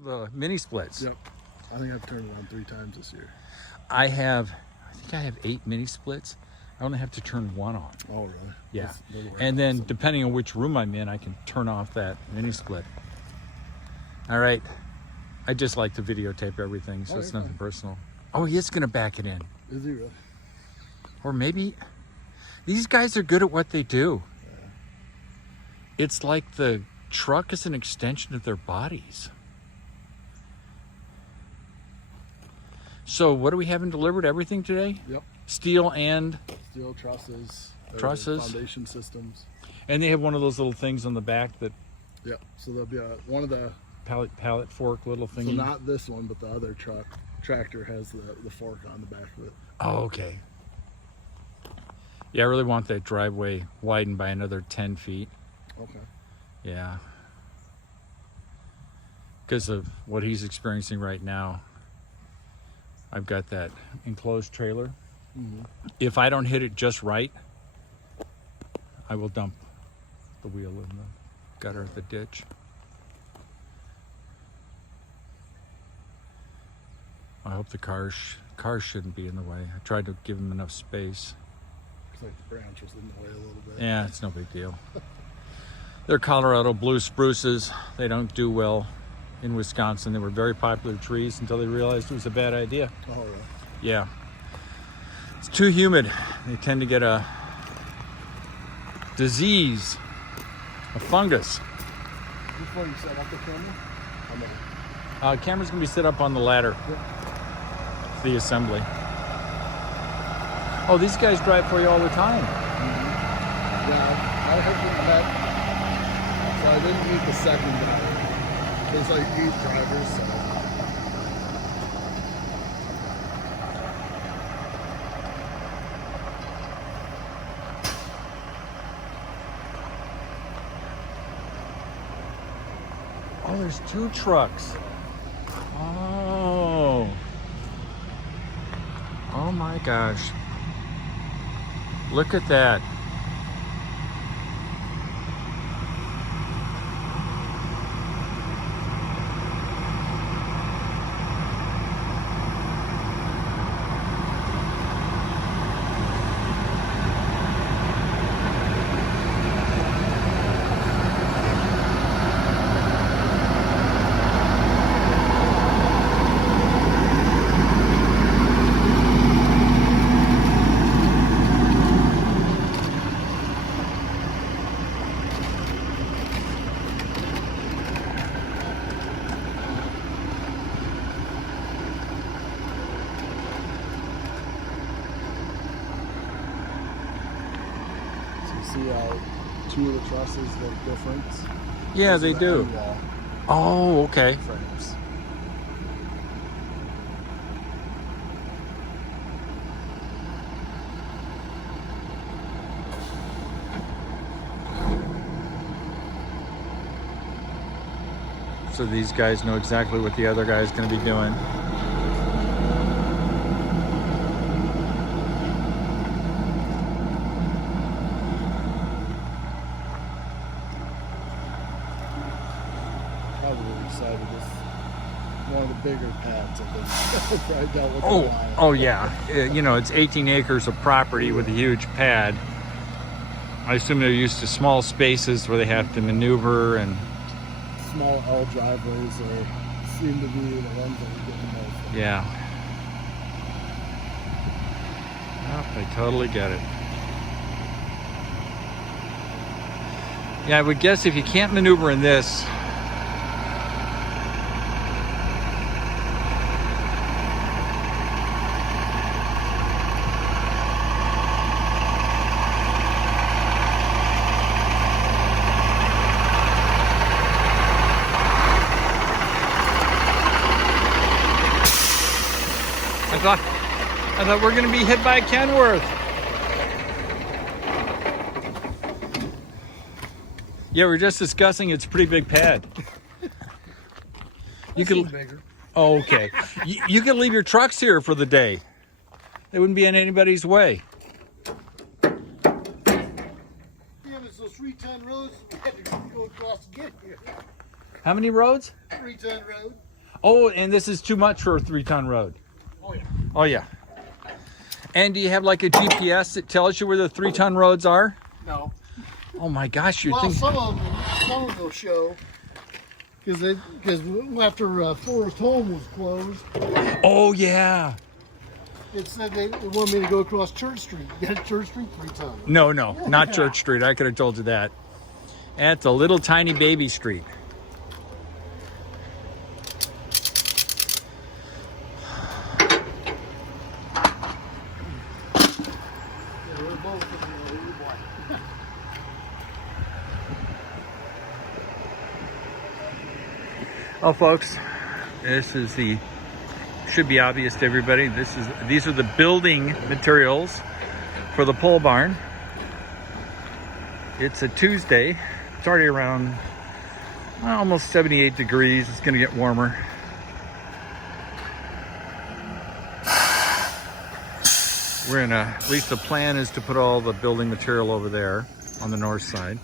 The mini splits. Yep. I think I've turned it on 3 times this year. I think I have 8 mini splits. I only have to turn one on. Oh, really? Yeah. Those work And then awesome. depending on which room I'm in, I can turn off that mini split. All right. I just like to videotape everything, so Oh, it's you're nothing fine. personal. Oh, he is going to back it in. Is he really? Or maybe these guys are good at what they do. It's like the truck is an extension of their bodies. So what are we having delivered? Everything today? Yep. Steel and Steel trusses. Trusses. Foundation systems. they have one of those little things on the back that Yep. So there'll be one of the, pallet fork little so thingy. not this one, but the other tractor has the fork on the back of it. Oh, okay. Yeah, I really want that driveway widened by another 10 feet. Okay. Yeah. Because of what he's experiencing right now. I've got that enclosed trailer. Mm-hmm. If I don't hit it just right, I will dump the wheel in the gutter of the ditch. I hope the cars shouldn't be in the way. I tried to give him enough space. Looks like the branch was in the way a little bit. Yeah, it's no big deal. They're Colorado blue spruces. They don't do well in Wisconsin. They were very popular trees until they realized it was a bad idea. Oh, really? Yeah. It's too humid. They tend to get a disease, a fungus. Before you set up the camera? I'm ready. Camera's gonna be set up on the ladder. Yep. The assembly. Oh, these guys drive for you all the time. Yeah, I hooked in the back. So I didn't need the second guy. There's like 8 drivers, so. Oh, there's 2 trucks. Oh. Oh my gosh. Look at that. So you see how 2 of the trusses look different? Yeah, Those they are the do. end wall Oh, okay. frames. So these guys know exactly what the other guy is going to be doing. Probably excited this one of the bigger pads of this. Probably dealt with Oh, a lot. oh yeah. You know, it's 18 acres of property with a huge pad. I assume they're used to small spaces where they have to maneuver and Small L driveways seem to be the ones that are getting most. yeah. Yep, I totally get it. Yeah, I would guess if you can't maneuver in this, I thought we're going to be hit by Kenworth. Yeah, we were just discussing it's a pretty big pad. You could. Bigger. Oh, okay. You could leave your trucks here for the day. They wouldn't be in anybody's way. Yeah, there's those 3-ton roads we had to go across to get here. How many roads? 3-ton road. Oh, and this is too much for a 3-ton road. Oh yeah. Oh yeah. And do you have like a GPS that tells you where the 3-ton roads are? No. Oh my gosh, you're Well, thinking. some of them will show. Because after Forest Home was closed, Oh yeah. it said they wanted me to go across Church Street. Get Church Street 3-ton. No, not Church Street. I could have told you that. That's a little tiny baby street. Yeah, we're both Oh, folks, this is should be obvious to everybody. These are the building materials for the pole barn. It's a Tuesday. It's already around almost 78 degrees. It's going to get warmer. At least the plan is to put all the building material over there on the north side.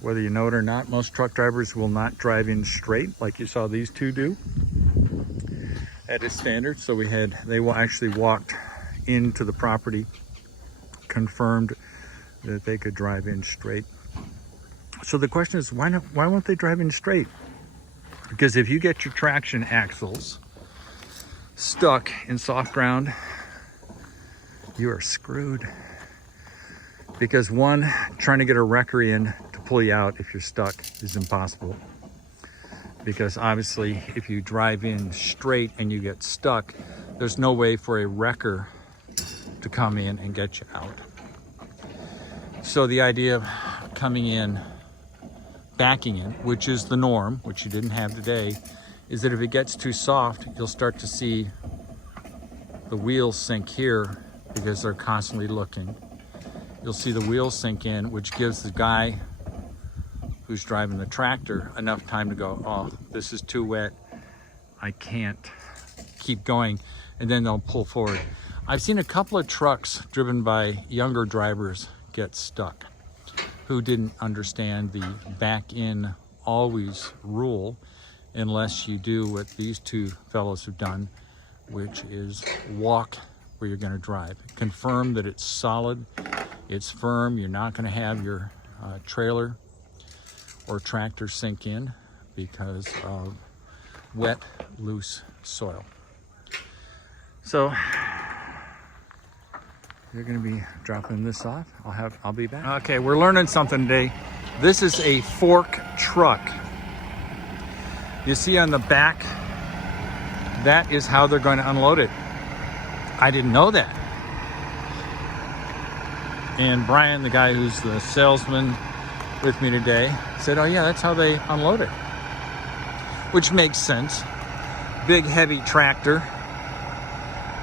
Whether you know it or not, most truck drivers will not drive in straight like you saw these two do. That is standard. So they will actually walked into the property, confirmed that they could drive in straight. So the question is, why won't they drive in straight? Because if you get your traction axles stuck in soft ground, you are screwed. Because one, trying to get a wrecker in to pull you out if you're stuck is impossible. Because obviously if you drive in straight and you get stuck, there's no way for a wrecker to come in and get you out. So the idea of coming in, backing in, which is the norm, which you didn't have today, is that if it gets too soft, you'll start to see the wheels sink here because they're constantly looking. You'll see the wheels sink in, which gives the guy who's driving the tractor enough time to go, oh, this is too wet, I can't keep going, and then they'll pull forward. I've seen a couple of trucks driven by younger drivers get stuck who didn't understand the back in always rule unless you do what these two fellows have done, which is walk where you're going to drive. Confirm that it's solid, it's firm, you're not going to have your trailer or tractor sink in because of wet, loose soil. So you're going to be dropping this off. I'll be back. Okay, we're learning something today. This is a fork truck. You see on the back, that is how they're going to unload it. I didn't know that. And Brian, the guy who's the salesman with me today, said, oh yeah, that's how they unload it. Which makes sense. Big, heavy tractor,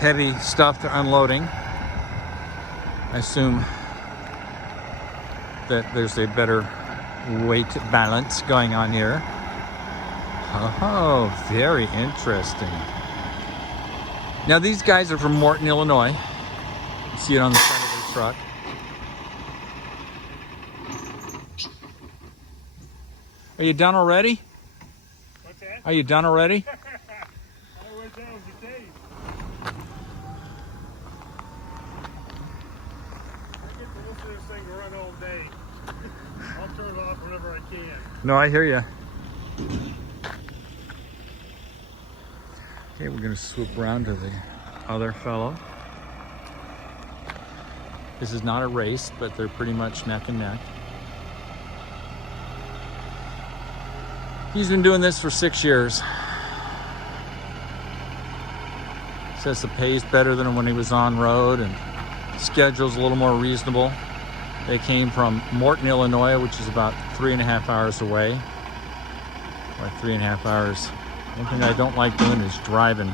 heavy stuff they're unloading. I assume that there's a better weight balance going on here. Oh, very interesting. Now these guys are from Morton, Illinois. You see it on the side of their truck. Are you done already? What's that? Are you done already? I wish that was the case. I get to listen to this thing run all day. I'll turn it off whenever I can. No, I hear you. Okay, we're going to swoop around to the other fellow. This is not a race, but they're pretty much neck and neck. He's been doing this for 6 years. Says the pay's better than when he was on road and schedule's a little more reasonable. They came from Morton, Illinois, which is about 3.5 hours away. Like 3.5 hours. One thing I don't like doing is driving.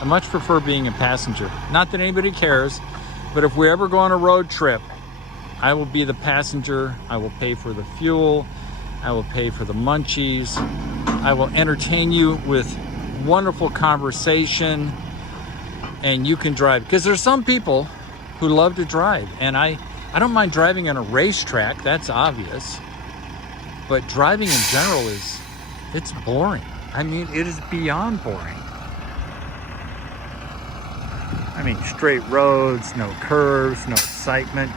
I much prefer being a passenger. Not that anybody cares, but if we ever go on a road trip, I will be the passenger. I will pay for the fuel. I will pay for the munchies. I will entertain you with wonderful conversation, and you can drive. Because there's some people who love to drive, and I don't mind driving on a racetrack, that's obvious. but driving in general it's boring. I mean, it is beyond boring. I mean, straight roads, no curves, no excitement.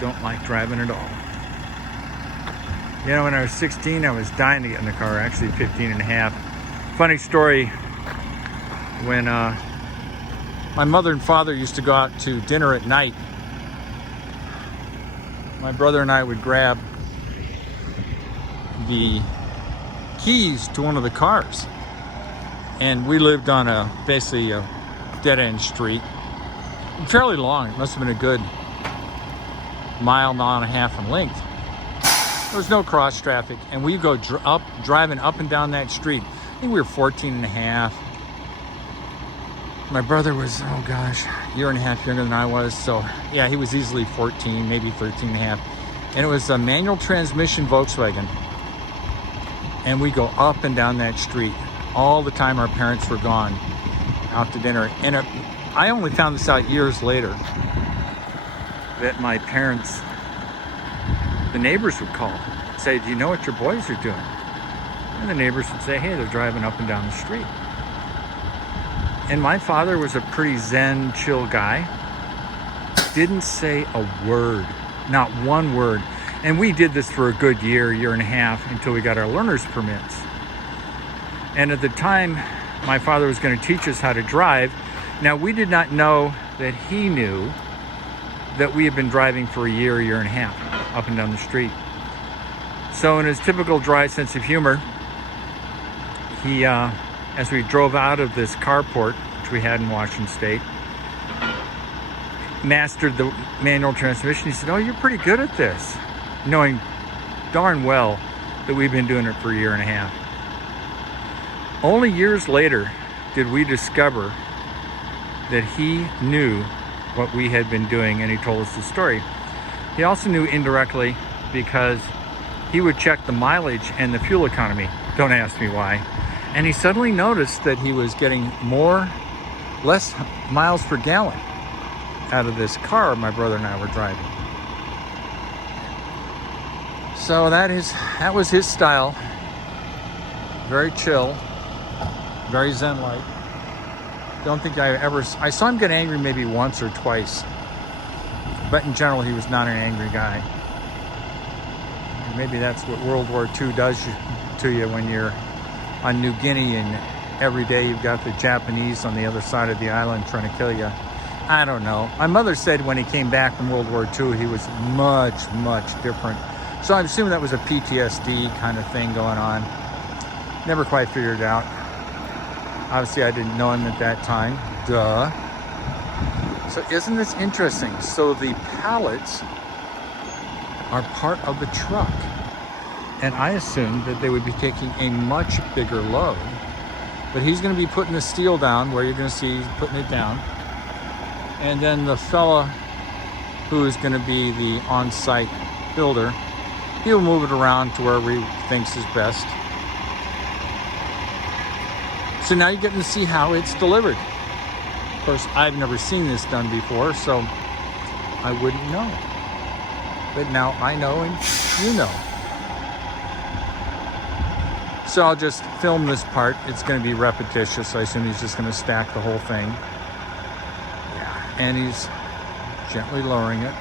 Don't like driving at all. You know, when I was 16, I was dying to get in the car, actually 15 and a half. Funny story, when my mother and father used to go out to dinner at night, my brother and I would grab the keys to one of the cars. And we lived on basically a dead-end street, fairly long. It must have been a good mile and a half in length. There was no cross traffic, and we go driving up and down that street. I think we were 14 and a half. My brother was, oh gosh, a year and a half younger than I was. So yeah, he was easily 14, maybe 13 and a half. And it was a manual transmission Volkswagen. And we go up and down that street all the time our parents were gone out to dinner. And I only found this out years later, that my parents, the neighbors would call, say, do you know what your boys are doing? And the neighbors would say, hey, they're driving up and down the street. And my father was a pretty zen, chill guy. Didn't say a word, not one word. And we did this for a good year and a half, until we got our learner's permits. And at the time, my father was going to teach us how to drive. Now, we did not know that he knew that we had been driving for a year and a half up and down the street. So in his typical dry sense of humor, he, as we drove out of this carport, which we had in Washington State, mastered the manual transmission. He said, oh, you're pretty good at this, knowing darn well that we've been doing it for a year and a half. Only years later did we discover that he knew what we had been doing, and he told us the story. He also knew indirectly because he would check the mileage and the fuel economy. Don't ask me why. And he suddenly noticed that he was getting less miles per gallon out of this car my brother and I were driving. So that was his style. Very chill, very zen-like. Don't think I saw him get angry maybe once or twice, but in general he was not an angry guy. And maybe that's what World War II does to you when you're on New Guinea and every day you've got the Japanese on the other side of the island trying to kill you. I don't know. My mother said when he came back from World War II he was much, much different. So I'm assuming that was a PTSD kind of thing going on. Never quite figured it out. Obviously, I didn't know him at that time. Duh. So isn't this interesting? So the pallets are part of the truck. And I assumed that they would be taking a much bigger load. But he's going to be putting the steel down where you're going to see he's putting it down. And then the fella who is going to be the on-site builder, he'll move it around to wherever he thinks is best. So now you're getting to see how it's delivered. Of course, I've never seen this done before, so I wouldn't know. But now I know and you know. So I'll just film this part. It's going to be repetitious. I assume he's just going to stack the whole thing. Yeah. And he's gently lowering it.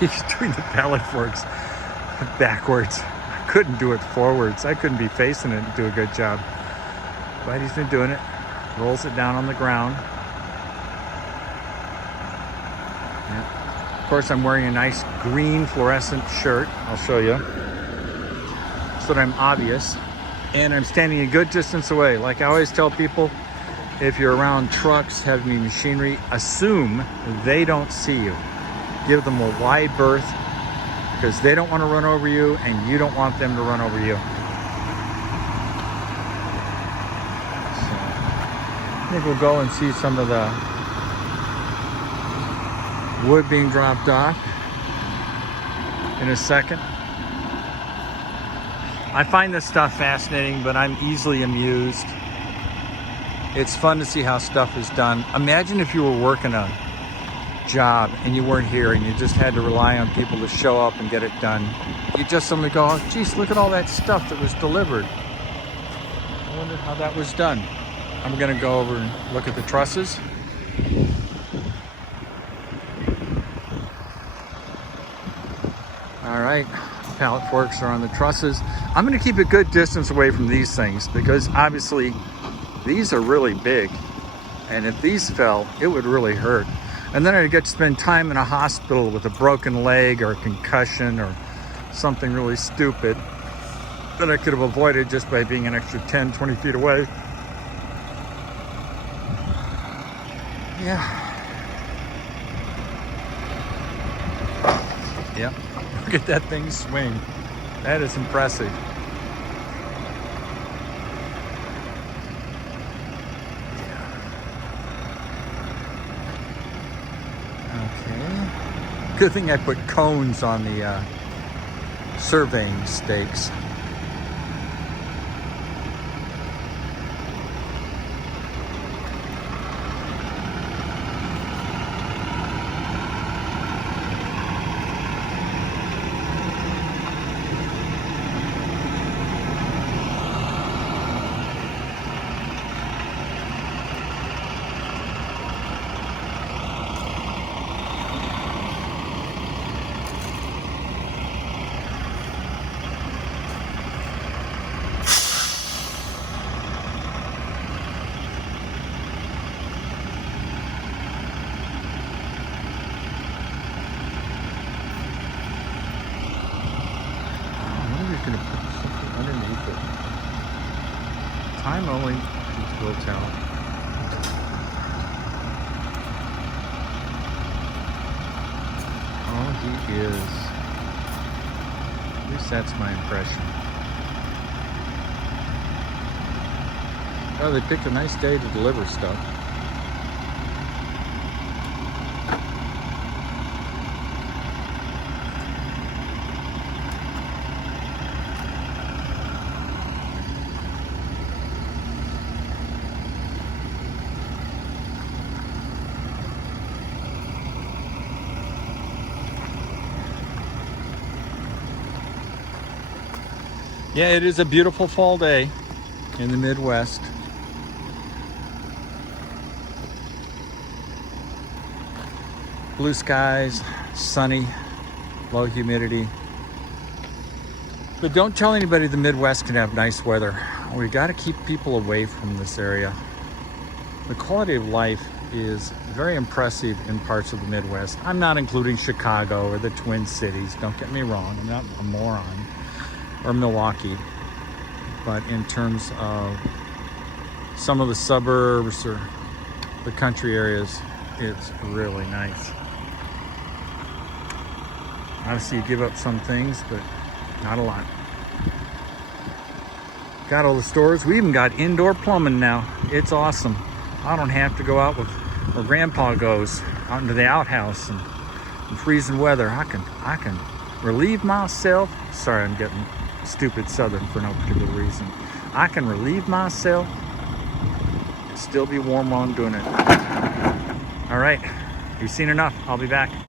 He's doing the pallet forks backwards. I couldn't do it forwards. I couldn't be facing it and do a good job. But he's been doing it. Rolls it down on the ground. Yeah. Of course, I'm wearing a nice green fluorescent shirt. I'll show you. So that I'm obvious. And I'm standing a good distance away. Like I always tell people, if you're around trucks, heavy machinery, assume they don't see you. Give them a wide berth because they don't want to run over you and you don't want them to run over you. I think we'll go and see some of the wood being dropped off in a second. I find this stuff fascinating, but I'm easily amused. It's fun to see how stuff is done. Imagine if you were working a job and you weren't here and you just had to rely on people to show up and get it done, you just suddenly go, oh, geez, look at all that stuff that was delivered. I wonder how that was done. I'm gonna go over and look at the trusses. All right, pallet forks are on the trusses. I'm gonna keep a good distance away from these things because obviously these are really big. And if these fell, it would really hurt. And then I'd get to spend time in a hospital with a broken leg or a concussion or something really stupid that I could have avoided just by being an extra 10, 20 feet away. Yeah. Yep. Look at that thing swing. That is impressive. Okay. Good thing I put cones on the surveying stakes. Gonna put something underneath it. Time only will tell. Oh, he is. At least that's my impression. Well, they picked a nice day to deliver stuff. Yeah, it is a beautiful fall day in the Midwest. Blue skies, sunny, low humidity. But don't tell anybody the Midwest can have nice weather. We got to keep people away from this area. The quality of life is very impressive in parts of the Midwest. I'm not including Chicago or the Twin Cities, don't get me wrong, I'm not a moron. Or Milwaukee, but in terms of some of the suburbs or the country areas, it's really nice. Obviously you give up some things, but not a lot. Got all the stores. We even got indoor plumbing now. It's awesome. I don't have to go out with where Grandpa goes, out into the outhouse and freezing weather. I can relieve myself. Sorry, I'm getting stupid Southern for no particular reason. I can relieve myself and still be warm while I'm doing it. All right, you've seen enough. I'll be back.